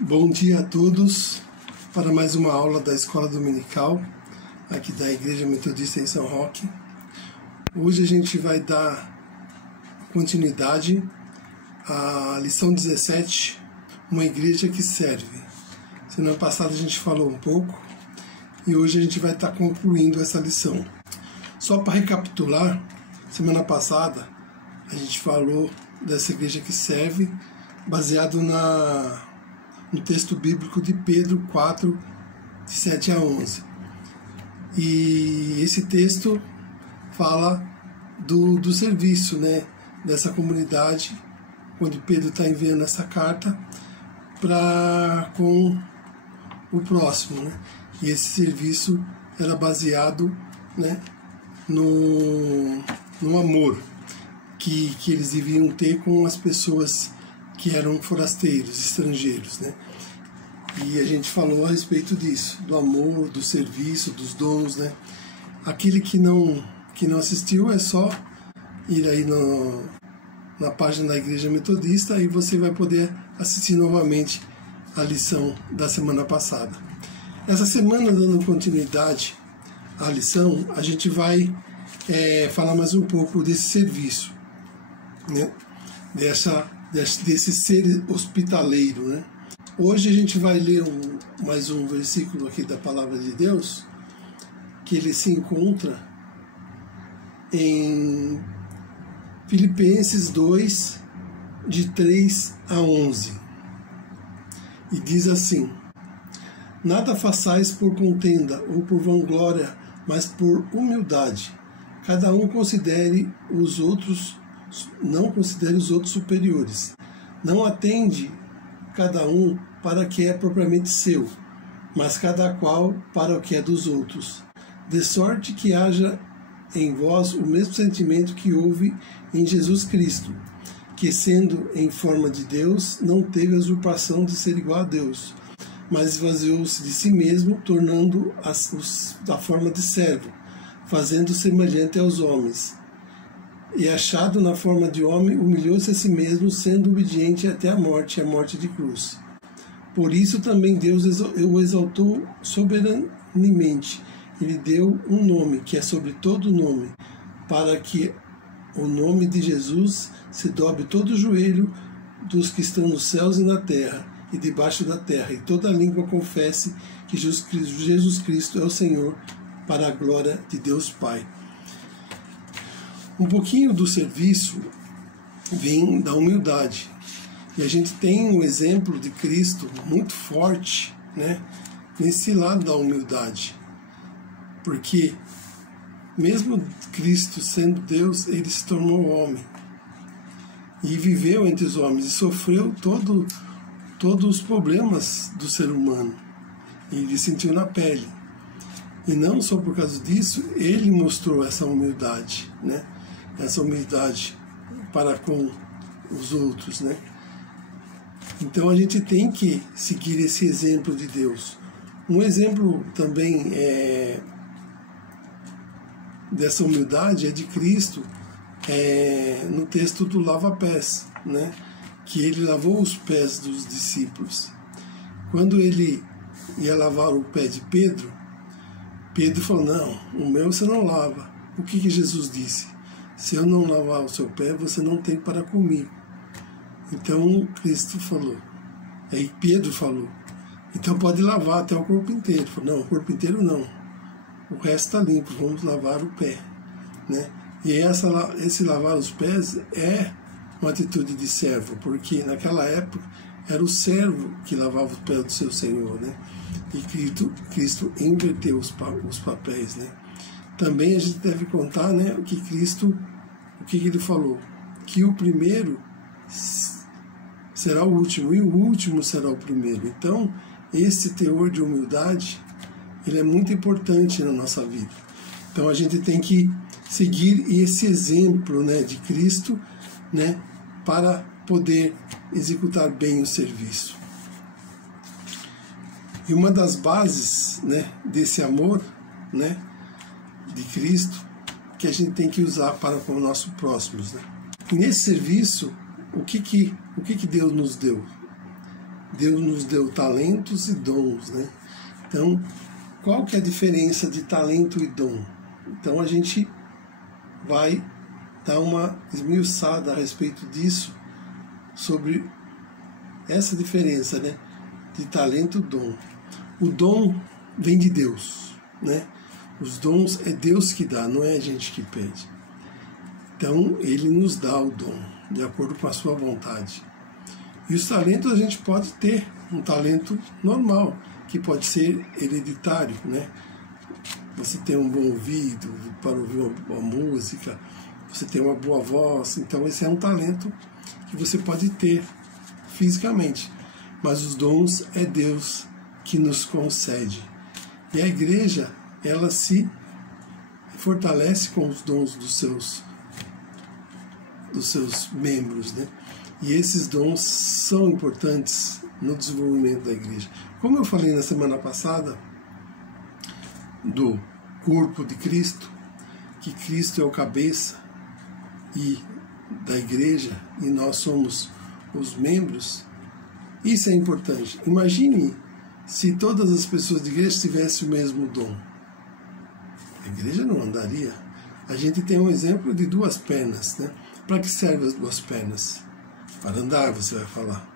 Bom dia a todos para mais uma aula da Escola Dominical, aqui da Igreja Metodista em São Roque. Hoje a gente vai dar continuidade à lição 17, uma igreja que serve. Semana passada a gente falou um pouco e hoje a gente vai estar concluindo essa lição. Só para recapitular, semana passada a gente falou dessa igreja que serve, baseado no texto bíblico de Pedro 4, de 7 a 11. E esse texto fala do serviço, né, dessa comunidade, onde Pedro está enviando essa carta com o próximo, né? E esse serviço era baseado, né, no amor que eles deviam ter com as pessoas que eram forasteiros, estrangeiros, né? E a gente falou a respeito disso, do amor, do serviço, dos dons, né? Aquele que não assistiu é só ir aí na página da Igreja Metodista e você vai poder assistir novamente a lição da semana passada. Essa semana, dando continuidade à lição, a gente vai falar mais um pouco desse serviço, né? Desse ser hospitaleiro, né? Hoje a gente vai ler mais um versículo aqui da Palavra de Deus, que ele se encontra em Filipenses 2, de 3 a 11. E diz assim: Nada façais por contenda ou por vanglória, mas por humildade. Cada um não considere os outros superiores. Não atende cada um para o que é propriamente seu, mas cada qual para o que é dos outros. De sorte que haja em vós o mesmo sentimento que houve em Jesus Cristo, que, sendo em forma de Deus, não teve a usurpação de ser igual a Deus, mas esvaziou-se de si mesmo, tornando da forma de servo, fazendo semelhante aos homens. E achado na forma de homem, humilhou-se a si mesmo, sendo obediente até a morte de cruz. Por isso também Deus o exaltou soberanamente, e lhe deu um nome, que é sobre todo nome, para que o nome de Jesus se dobre todo o joelho dos que estão nos céus e na terra, e debaixo da terra, e toda língua confesse que Jesus Cristo é o Senhor, para a glória de Deus Pai. Um pouquinho do serviço vem da humildade. E a gente tem um exemplo de Cristo muito forte, né, nesse lado da humildade. Porque mesmo Cristo sendo Deus, ele se tornou homem. E viveu entre os homens e sofreu todos os problemas do ser humano. E ele sentiu na pele. E não só por causa disso, ele mostrou essa humildade, né? Essa humildade para com os outros, né? Então a gente tem que seguir esse exemplo de Deus. Um exemplo também dessa humildade é de Cristo, no texto do lava-pés, né? Que ele lavou os pés dos discípulos. Quando ele ia lavar o pé de Pedro falou: não, o meu você não lava. O que Jesus disse? Se eu não lavar o seu pé, você não tem para comigo. Então Cristo falou, aí Pedro falou, então pode lavar até o corpo inteiro. Falou: não, o corpo inteiro não, o resto está limpo, vamos lavar o pé, né? E esse lavar os pés é uma atitude de servo, porque naquela época era o servo que lavava o pé do seu Senhor, né? E Cristo inverteu os papéis, né? Também a gente deve contar, né, o que ele falou, que o primeiro será o último e o último será o primeiro. Então, esse teor de humildade, ele é muito importante na nossa vida. Então, a gente tem que seguir esse exemplo, né, de Cristo, né, para poder executar bem o serviço. E uma das bases, né, desse amor, né, de Cristo, que a gente tem que usar para com os nossos próximos, né? Nesse serviço, o que Deus nos deu? Deus nos deu talentos e dons, né? Então, qual que é a diferença de talento e dom? Então a gente vai dar uma esmiuçada a respeito disso, sobre essa diferença, né, de talento e dom. O dom vem de Deus, né? Os dons é Deus que dá, não é a gente que pede. Então Ele nos dá o dom, de acordo com a sua vontade. E os talentos a gente pode ter um talento normal, que pode ser hereditário, né? Você tem um bom ouvido para ouvir uma boa música, você tem uma boa voz, então esse é um talento que você pode ter fisicamente. Mas os dons é Deus que nos concede. E a igreja, ela se fortalece com os dons dos seus membros, né? E esses dons são importantes no desenvolvimento da igreja. Como eu falei na semana passada, do corpo de Cristo, que Cristo é o cabeça e da igreja e nós somos os membros, isso é importante. Imagine se todas as pessoas da igreja tivessem o mesmo dom. A igreja não andaria. A gente tem um exemplo de 2 pernas, né? Para que servem as 2 pernas? Para andar, você vai falar.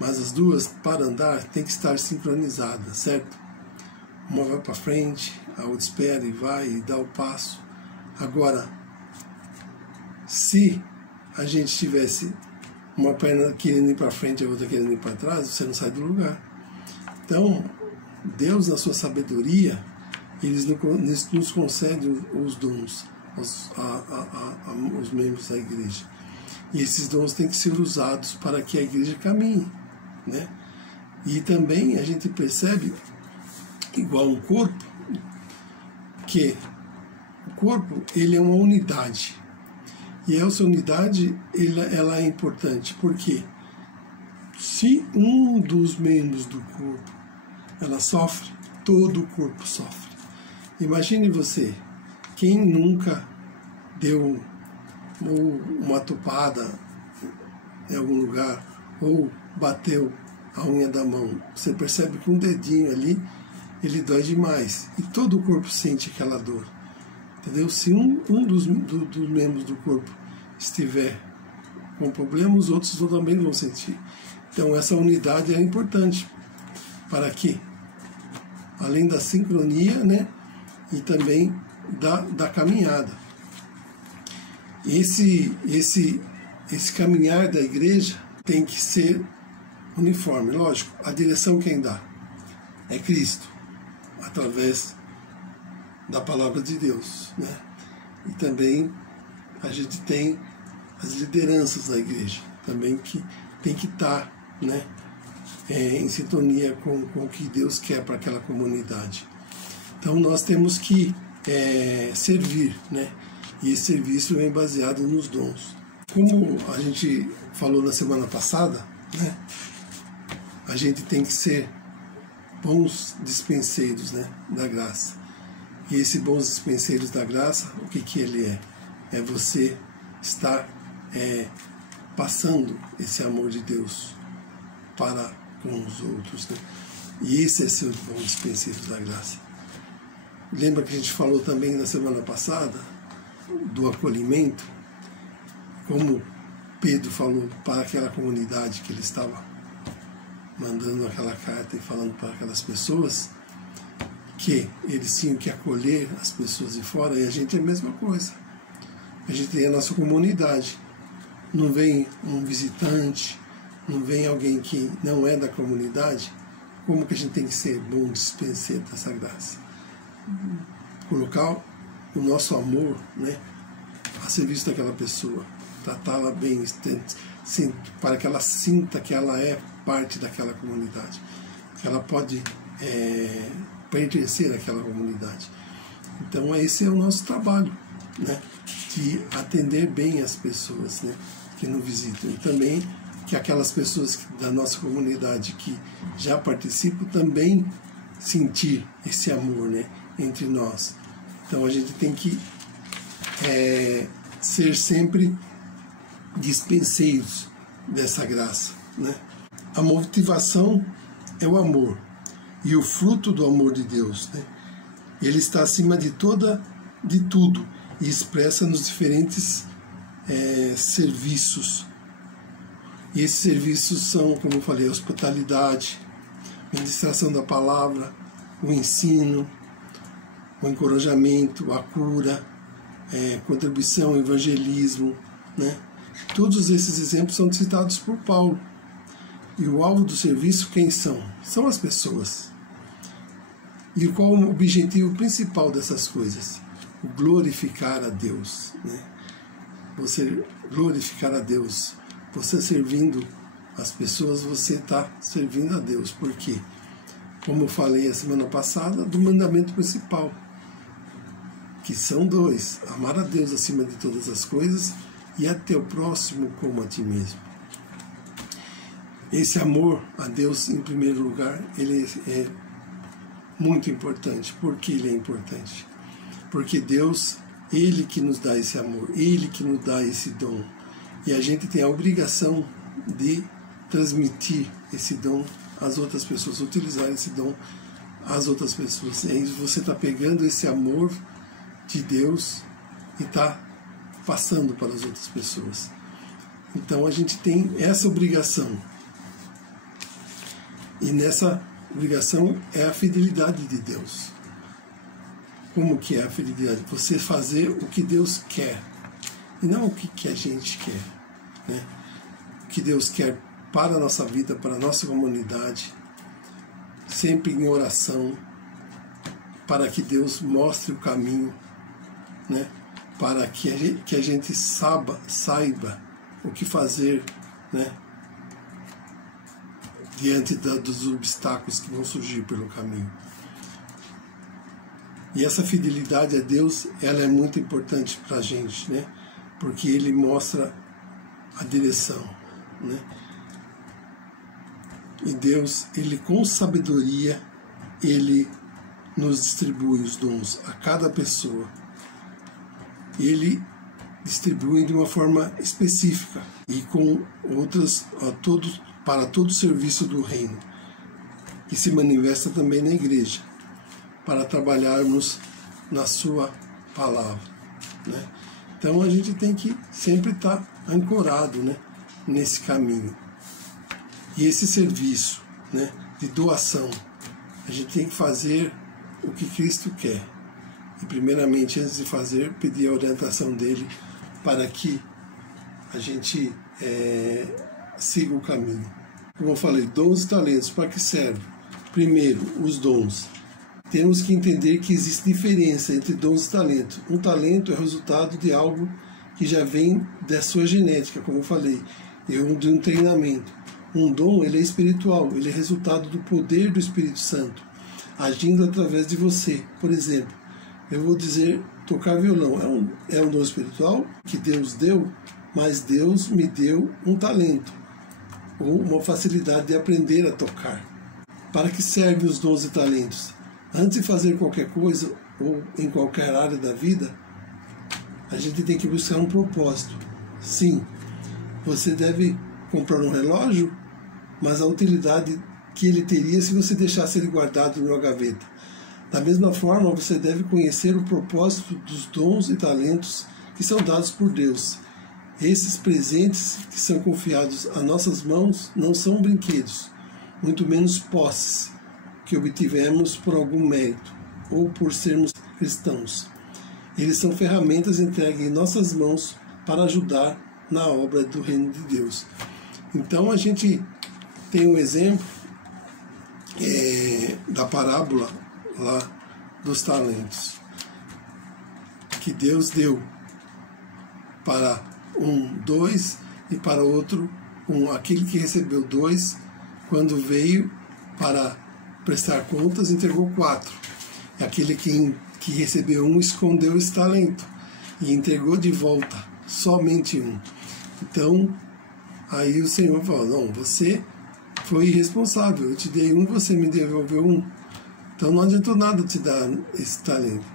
Mas as duas, para andar, tem que estar sincronizadas, certo? Uma vai para frente, a outra espera e vai e dá o passo. Agora, se a gente tivesse uma perna querendo ir para frente e a outra querendo ir para trás, você não sai do lugar. Então, Deus, na sua sabedoria, Ele nos concede os dons aos membros da igreja. E esses dons têm que ser usados para que a igreja caminhe, né? E também a gente percebe, igual um corpo, que o corpo ele é uma unidade. E essa unidade ela é importante, porque se um dos membros do corpo ela sofre, todo o corpo sofre. Imagine você, quem nunca deu uma topada em algum lugar ou bateu a unha da mão, você percebe que um dedinho ali ele dói demais e todo o corpo sente aquela dor, entendeu? Se um dos membros do corpo estiver com problema, os outros também vão sentir. Então essa unidade é importante para que, além da sincronia, né, e também da caminhada. Esse caminhar da igreja tem que ser uniforme. Lógico, a direção quem dá é Cristo, através da palavra de Deus, né? E também a gente tem as lideranças da igreja, também que tem que estar, né, em sintonia com o que Deus quer para aquela comunidade. Então nós temos que servir, né? E esse serviço vem baseado nos dons. Como a gente falou na semana passada, né? A gente tem que ser bons dispenseiros, né, da graça. E esses bons dispenseiros da graça, o que ele é? É você estar passando esse amor de Deus para com os outros, né? E esse é ser bom dispenseiro da graça. Lembra que a gente falou também na semana passada do acolhimento, como Pedro falou para aquela comunidade que ele estava mandando aquela carta e falando para aquelas pessoas que eles tinham que acolher as pessoas de fora, e a gente é a mesma coisa. A gente tem a nossa comunidade. Não vem um visitante, não vem alguém que não é da comunidade. Como que a gente tem que ser bom dispenseiro dessa graça? Colocar o nosso amor, né, a serviço daquela pessoa, tratá-la bem, para que ela sinta que ela é parte daquela comunidade, que ela pode pertencer àquela comunidade. Então esse é o nosso trabalho, né, de atender bem as pessoas, né, que nos visitam, e também que aquelas pessoas da nossa comunidade que já participam também sentir esse amor, né, entre nós. Então a gente tem que ser sempre dispenseiros dessa graça, né? a motivação é o amor e o fruto do amor de Deus, né? Ele está acima de tudo e expressa nos diferentes serviços. E esses serviços são, como eu falei, a hospitalidade, a ministração da palavra, o ensino, o encorajamento, a cura, contribuição, evangelismo, né? Todos esses exemplos são citados por Paulo. E o alvo do serviço, quem são? São as pessoas. E qual o objetivo principal dessas coisas? O glorificar a Deus, né? Você glorificar a Deus. Você servindo as pessoas, você está servindo a Deus. Por quê? Como eu falei a semana passada, do mandamento principal, que são 2: amar a Deus acima de todas as coisas e a teu próximo como a ti mesmo. Esse amor a Deus, em primeiro lugar, ele é muito importante. Por que ele é importante? Porque Deus, Ele que nos dá esse amor, Ele que nos dá esse dom. E a gente tem a obrigação de transmitir esse dom às outras pessoas, utilizar esse dom às outras pessoas. E aí você está pegando esse amor de Deus e está passando para as outras pessoas. Então a gente tem essa obrigação. E nessa obrigação é a fidelidade de Deus. Como que é a fidelidade? Você fazer o que Deus quer e não o que a gente quer, né? O que Deus quer para a nossa vida, para a nossa comunidade, sempre em oração, para que Deus mostre o caminho, né? Para que a gente saiba o que fazer, né? Diante dos obstáculos que vão surgir pelo caminho. E essa fidelidade a Deus, ela é muito importante para a gente, né? Porque Ele mostra a direção, né? E Deus, Ele com sabedoria, Ele nos distribui os dons a cada pessoa. Ele distribui de uma forma específica e com outras para todo o serviço do reino, que se manifesta também na igreja, para trabalharmos na sua palavra, né? Então a gente tem que sempre estar ancorado, né, nesse caminho. E esse serviço, né, de doação, a gente tem que fazer o que Cristo quer. E primeiramente, antes de fazer, pedir a orientação dele para que a gente siga o caminho. Como eu falei, dons e talentos, para que serve? Primeiro, os dons. Temos que entender que existe diferença entre dons e talentos. Um talento é resultado de algo que já vem da sua genética, como eu falei, de um treinamento. Um dom, ele é espiritual, ele é resultado do poder do Espírito Santo, agindo através de você. Por exemplo, eu vou dizer, tocar violão é um dom espiritual que Deus deu, mas Deus me deu um talento, ou uma facilidade de aprender a tocar. Para que servem os dons e talentos? Antes de fazer qualquer coisa, ou em qualquer área da vida, a gente tem que buscar um propósito. Sim, você deve comprar um relógio, mas a utilidade que ele teria se você deixasse ele guardado numa gaveta. Da mesma forma, você deve conhecer o propósito dos dons e talentos que são dados por Deus. Esses presentes que são confiados a nossas mãos não são brinquedos, muito menos posses que obtivemos por algum mérito ou por sermos cristãos. Eles são ferramentas entregues em nossas mãos para ajudar na obra do reino de Deus. Então a gente tem um exemplo da parábola lá dos talentos, que Deus deu para um 2 e para outro 1. Aquele que recebeu 2, quando veio para prestar contas, entregou 4. Aquele que recebeu 1 escondeu esse talento e entregou de volta somente 1. Então, aí o Senhor falou: não, você foi irresponsável, eu te dei 1, você me devolveu 1. Então não adiantou nada te dar esse talento.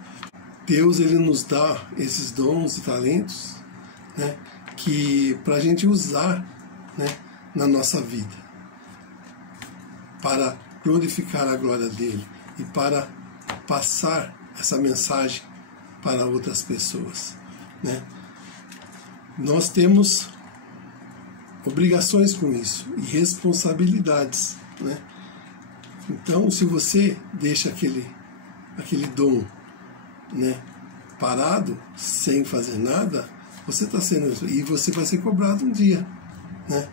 Deus, ele nos dá esses dons e talentos, né, que para a gente usar, né, na nossa vida. para glorificar a glória dele e para passar essa mensagem para outras pessoas, né? Nós temos obrigações com isso e responsabilidades, né? Então, se você deixa aquele dom, né, parado, sem fazer nada, você está sendo, e você vai ser cobrado um dia, né,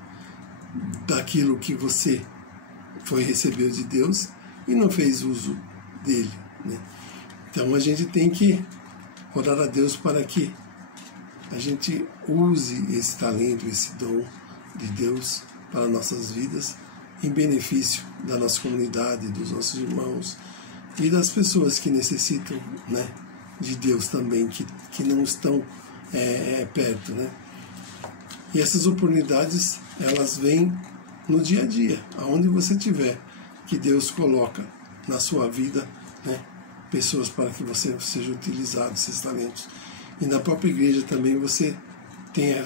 daquilo que você recebeu de Deus e não fez uso dele, né? Então a gente tem que orar a Deus para que a gente use esse talento, esse dom de Deus para nossas vidas, em benefício da nossa comunidade, dos nossos irmãos e das pessoas que necessitam, né, de Deus também, que não estão perto, né? E essas oportunidades, elas vêm no dia a dia, aonde você estiver, que Deus coloca na sua vida, né, pessoas para que você seja utilizado, esses talentos. E na própria igreja também você tenha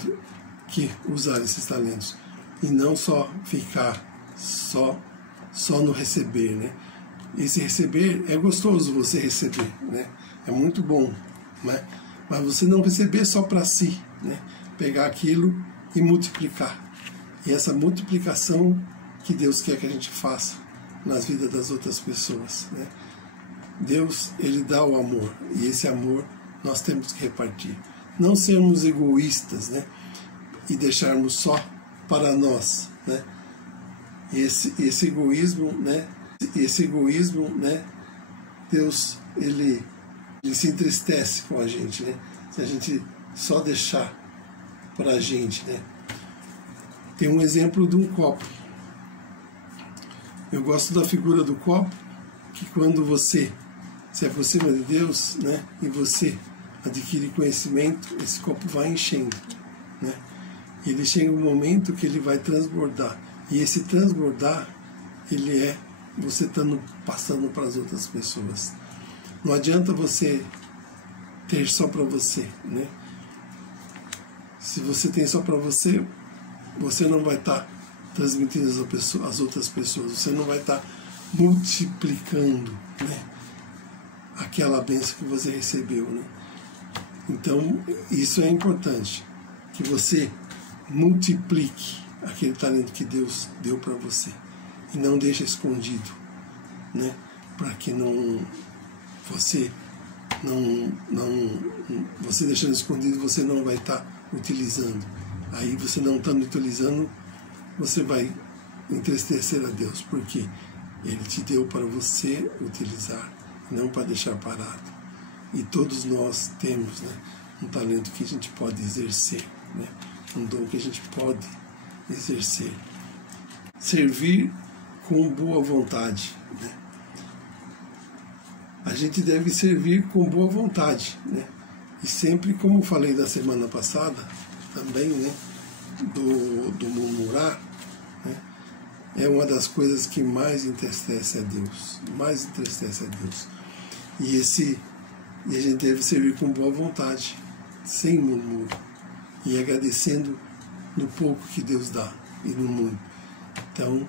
que usar esses talentos e não só ficar só no receber, né? Esse receber é gostoso, você receber, né? É muito bom, né? Mas você não receber só para si, né? Pegar aquilo e multiplicar. E essa multiplicação que Deus quer que a gente faça nas vidas das outras pessoas, né? Deus, ele dá o amor, e esse amor nós temos que repartir. Não sermos egoístas, né? E deixarmos só para nós, né? Esse egoísmo, né? Deus, ele se entristece com a gente, né? Se a gente só deixar para a gente, né? Tem um exemplo de um copo. Eu gosto da figura do copo, que quando você se aproxima de Deus, né, e você adquire conhecimento, esse copo vai enchendo, né? E ele chega um momento que ele vai transbordar. E esse transbordar, ele é você passando para as outras pessoas. Não adianta você ter só para você, né? Se você tem só para você, você não vai estar transmitindo às outras pessoas, você não vai estar multiplicando, né, aquela bênção que você recebeu, né? Então, isso é importante, que você multiplique aquele talento que Deus deu para você e não deixe escondido, né? Para que você deixando escondido, você não vai estar utilizando. Aí você não estando utilizando, você vai entristecer a Deus, porque Ele te deu para você utilizar, não para deixar parado. E todos nós temos, né, um talento que a gente pode exercer, né, um dom que a gente pode exercer. Servir com boa vontade, né? A gente deve servir com boa vontade, né? E sempre, como falei da semana passada, também, né, do murmurar, né, é uma das coisas que mais entristece a Deus, E a gente deve servir com boa vontade, sem murmúrio, e agradecendo no pouco que Deus dá e no muito. Então,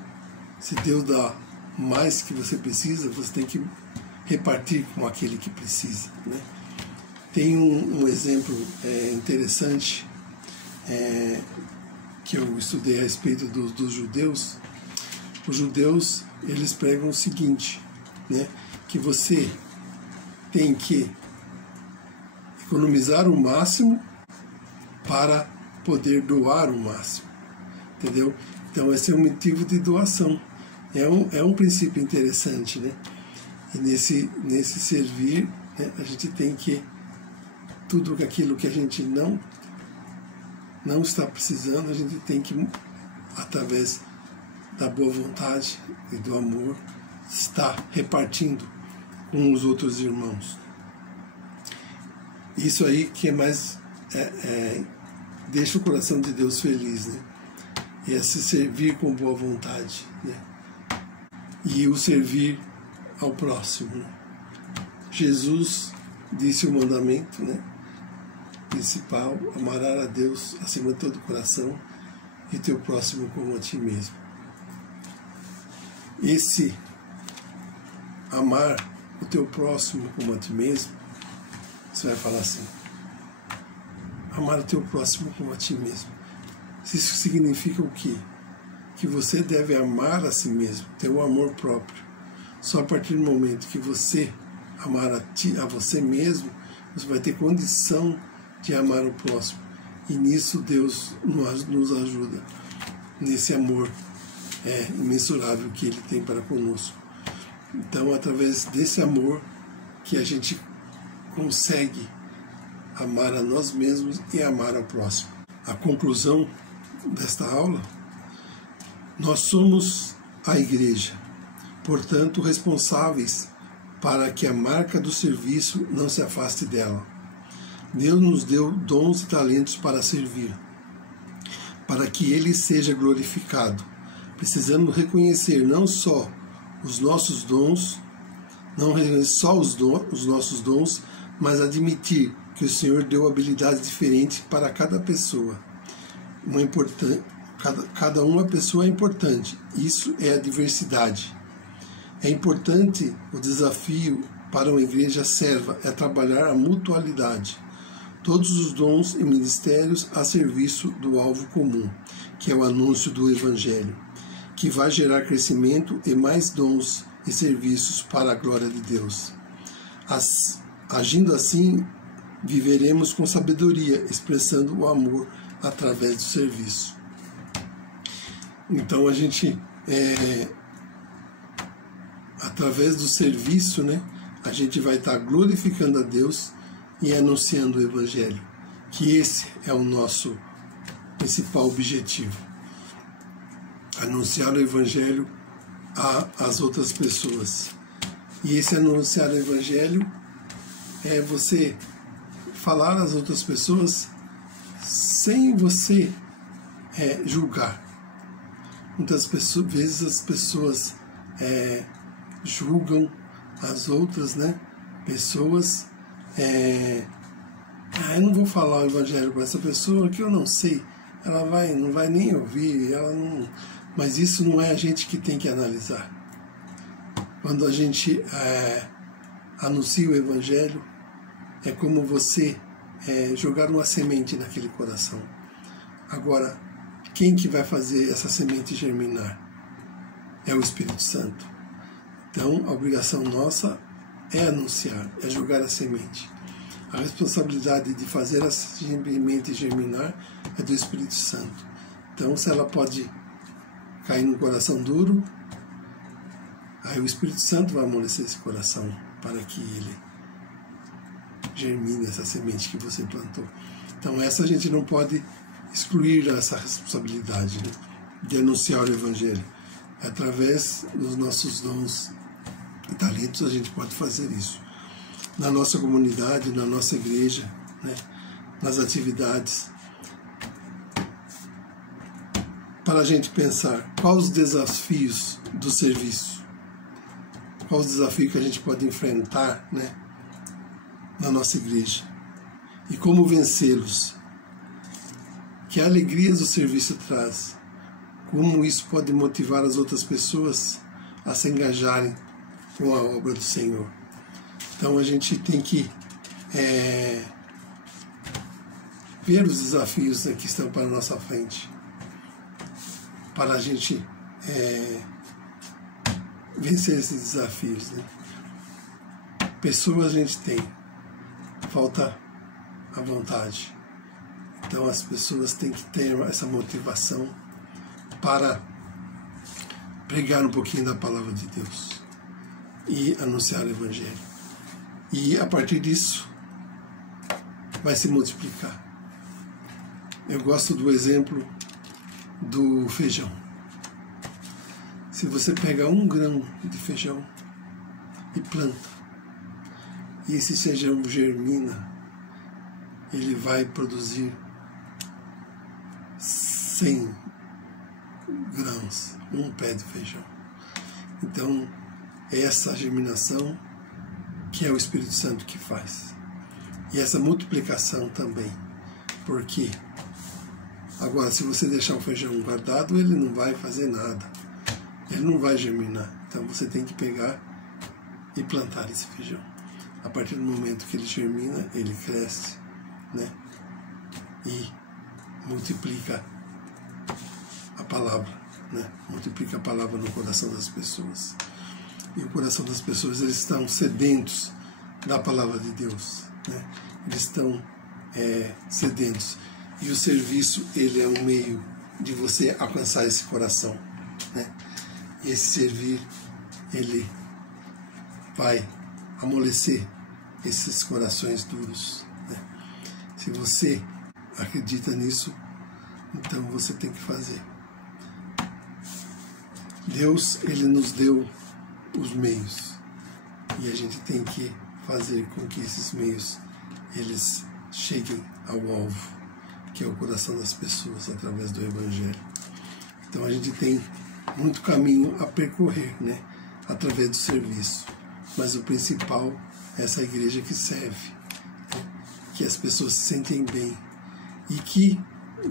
se Deus dá mais que você precisa, você tem que repartir com aquele que precisa, né? Tem um exemplo interessante que eu estudei a respeito dos judeus. Os judeus, eles pregam o seguinte, né, que você tem que economizar o máximo para poder doar o máximo, entendeu? Então esse é um motivo de doação. É um princípio interessante, né? E nesse servir, né, a gente tem que tudo aquilo que a gente não está precisando, a gente tem que, através da boa vontade e do amor, estar repartindo com os outros irmãos. Isso aí que é mais deixa o coração de Deus feliz, né? E é se servir com boa vontade, né? E o servir ao próximo, né? Jesus disse o mandamento, né, principal: amarás a Deus acima de todo o coração e teu próximo como a ti mesmo. esse amar o teu próximo como a ti mesmo, você vai falar assim: amar o teu próximo como a ti mesmo. Isso significa o quê? Que você deve amar a si mesmo, ter o amor próprio. Só a partir do momento que você amar a você mesmo, você vai ter condição de amar o próximo. E nisso Deus nos ajuda, nesse amor imensurável que Ele tem para conosco. Então, através desse amor que a gente consegue amar a nós mesmos e amar ao próximo. A conclusão desta aula: nós somos a igreja, portanto responsáveis para que a marca do serviço não se afaste dela. Deus nos deu dons e talentos para servir, para que Ele seja glorificado. Precisamos reconhecer não só os nossos dons, os nossos dons, mas admitir que o Senhor deu habilidades diferentes para cada pessoa. Cada uma pessoa é importante. Isso é a diversidade. É importante o desafio para uma igreja serva é trabalhar a mutualidade. Todos os dons e ministérios a serviço do alvo comum, que é o anúncio do Evangelho, que vai gerar crescimento e mais dons e serviços para a glória de Deus. Agindo assim, viveremos com sabedoria, expressando o amor através do serviço. Então a gente, através do serviço, a gente vai estar glorificando a Deus e anunciando o Evangelho, que esse é o nosso principal objetivo: anunciar o Evangelho às outras pessoas. E esse anunciar o Evangelho é você falar às outras pessoas sem você julgar. Muitas vezes as pessoas julgam as outras pessoas. Eu não vou falar o Evangelho para essa pessoa que eu não sei, ela não vai nem ouvir, mas isso não é a gente que tem que analisar. Quando a gente anuncia o Evangelho, é como você jogar uma semente naquele coração. Agora, quem que vai fazer essa semente germinar? É o Espírito Santo. Então, a obrigação nossa é anunciar, é jogar a semente. A responsabilidade de fazer a semente germinar é do Espírito Santo. Então, se ela pode cair no coração duro, aí o Espírito Santo vai amolecer esse coração para que ele germine essa semente que você plantou. Então, essa a gente não pode excluir essa responsabilidade de anunciar o Evangelho. Através dos nossos dons e talentos a gente pode fazer isso. Na nossa comunidade, na nossa igreja, nas atividades. Para a gente pensar quais os desafios do serviço, quais os desafios que a gente pode enfrentar na nossa igreja e como vencê-los. Que alegrias o serviço traz, como isso pode motivar as outras pessoas a se engajarem com a obra do Senhor. Então a gente tem que ver os desafios que estão para a nossa frente, para a gente vencer esses desafios. Pessoas a gente tem, falta a vontade. Então as pessoas têm que ter essa motivação para pregar um pouquinho da palavra de Deus e anunciar o Evangelho. E a partir disso vai se multiplicar. Eu gosto do exemplo do feijão. Se você pega 1 grão de feijão e planta, e esse feijão germina, ele vai produzir 100 grãos, um pé de feijão. Então, é essa germinação que é o Espírito Santo que faz. E essa multiplicação também. Porque, agora, se você deixar o feijão guardado, ele não vai fazer nada. ele não vai germinar. Então você tem que pegar e plantar esse feijão. A partir do momento que ele germina, ele cresce, né? E multiplica a palavra, né? Multiplica a palavra no coração das pessoas. E o coração das pessoas, eles estão sedentos da palavra de Deus, né? Eles estão sedentos. E o serviço, ele é um meio de você alcançar esse coração, né? E esse servir, ele vai amolecer esses corações duros, né? Se você acredita nisso, então você tem que fazer. Deus, ele nos deu os meios e a gente tem que fazer com que esses meios eles cheguem ao alvo, que é o coração das pessoas, através do Evangelho. Então a gente tem muito caminho a percorrer, né? Através do serviço, mas o principal é essa igreja que serve, né? Que as pessoas se sentem bem e que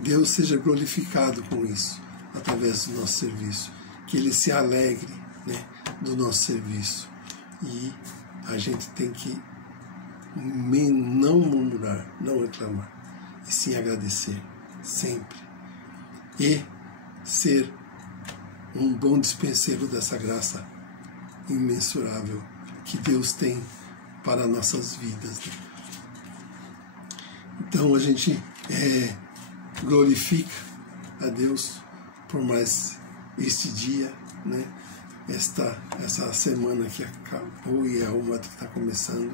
Deus seja glorificado com isso, através do nosso serviço, que Ele se alegre, né, do nosso serviço. E a gente tem que não murmurar, não reclamar, e sim agradecer, sempre. E ser um bom dispenseiro dessa graça imensurável que Deus tem para nossas vidas, né? Então a gente glorifica a Deus por mais este dia, né? Essa semana que acabou e a uma que está começando,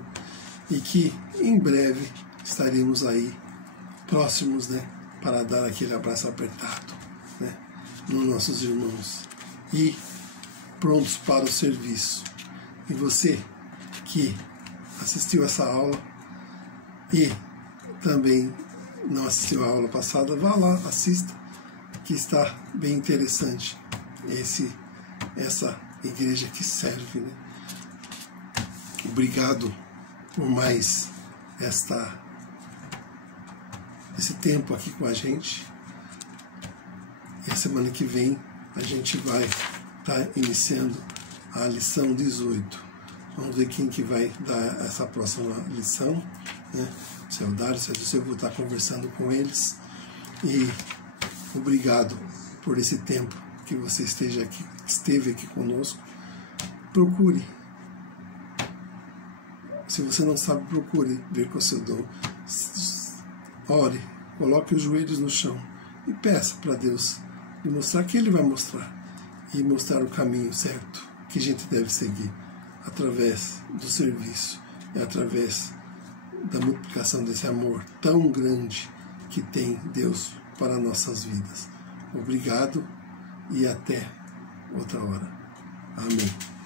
e que em breve estaremos aí próximos, né? Para dar aquele abraço apertado, né? Nos nossos irmãos e prontos para o serviço. E você que assistiu essa aula e também não assistiu a aula passada, vá lá, assista, que está bem interessante essa igreja que serve, né? Obrigado por mais esse tempo aqui com a gente. E a semana que vem a gente vai estar iniciando a lição 18. Vamos ver quem que vai dar essa próxima lição, né? Se é o Dário, se é o eu vou estar conversando com eles. E obrigado por esse tempo que você esteve aqui conosco. Procure. Se você não sabe, procure ver com o seu dom. Ore, coloque os joelhos no chão e peça para Deus lhe mostrar, que Ele vai mostrar, e mostrar o caminho certo que a gente deve seguir através do serviço e através da multiplicação desse amor tão grande que tem Deus para nossas vidas. Obrigado e até outra hora. Amém.